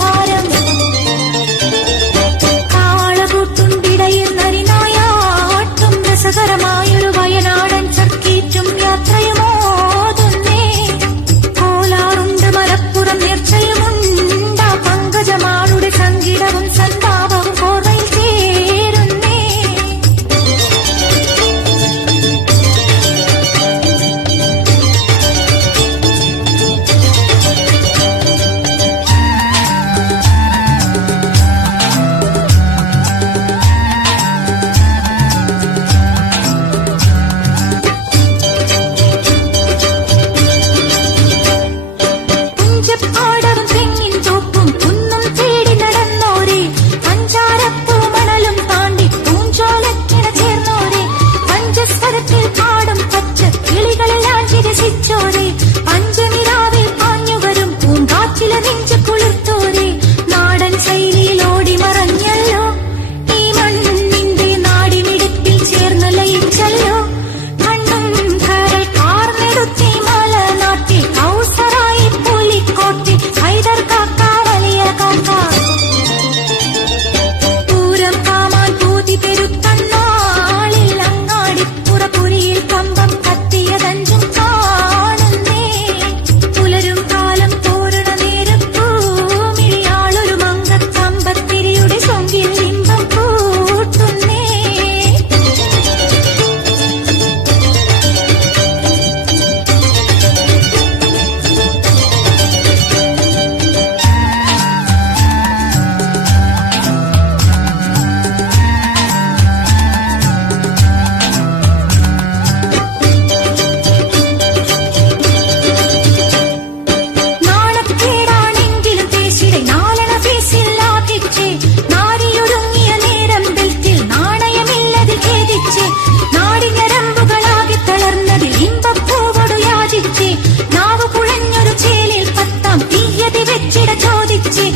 തുലാഭാരം കാളകൂട്ടുണ്ടിടയിൽ നരിനായാട്ടും രസകരമായൊരു വയനാടൻ ചർക്കീറ്റും യാത്രയുമോതുന്നേ കോലാറുണ്ട് മലപ്പുറം നേർച്ചയുമുണ്ട പങ്കജമാളുടെ സംഗീതവും സന്താപവും കോർവയിൽ ചേരുന്നേ പുഞ്ചപ്പാടവും തെങ്ങിൻ തോപ്പും കുന്നും തേടി നടന്നോരെ പഞ്ചാരപ്പൂമണലും താണ്ടി പൂഞ്ചോലക്കിണ ചേർന്നോരെ പഞ്ചസ്വരത്തിൽ പാടും പച്ച കിളികളെല്ലാം ചിരസിച്ചോരെ പഞ്ചനിരാവിൽ പാഞ്ഞുവരും പൂങ്കാറ്റില നെഞ്ചു കുളിർത്തോരെ നാടൻ ശൈലിയിൽ ഓടി മറഞ്ഞല്ലോ ഈ മണ്ണിന്റെ നാടിനിടത്തിൽ ചേർന്ന് ലയിച്ചല്ലോ കണ്ണും കരൾ കാർന്നെടുത്തി മലനാട്ടിൽ കൗസറായി പുലിക്കോട്ടിൽ ഹൈദർ കാക്ക വലിയ കാക്ക പൂരം കാമാൻ പൂതി പെരുത്തന്നാളിൽ അങ്ങാടിപ്പുറപുരിയിൽ കമ്പം കത്തിയതഞ്ചും കാണുന്നേ പുലരും കാലം തോരണ നേരം പൂമിഴിയാളൊരു മങ്കക്കമ്പത്തിരിയുടെ ചൊങ്കിൽ ഇമ്പം കൂട്ടുന്നേ നാണക്കേടാണെങ്കിലും പേശിടെ നാലണ ഫീസില്ലാതിച്ചേ നാരിയൊരുങ്ങിയ നേരം ബെൽറ്റിൽ നാണയമില്ലതിൽ ഖേദിച്ചേ നാടിഞ്ഞരമ്പുകളാകെ തളർന്നതിൽ ഇമ്പപ്പൂവോടു യാചിച്ചേ നാവ് കുഴഞ്ഞൊരു ചേലിൽ പത്താം തീയതി വെച്ചിട ചോദിച്ചേ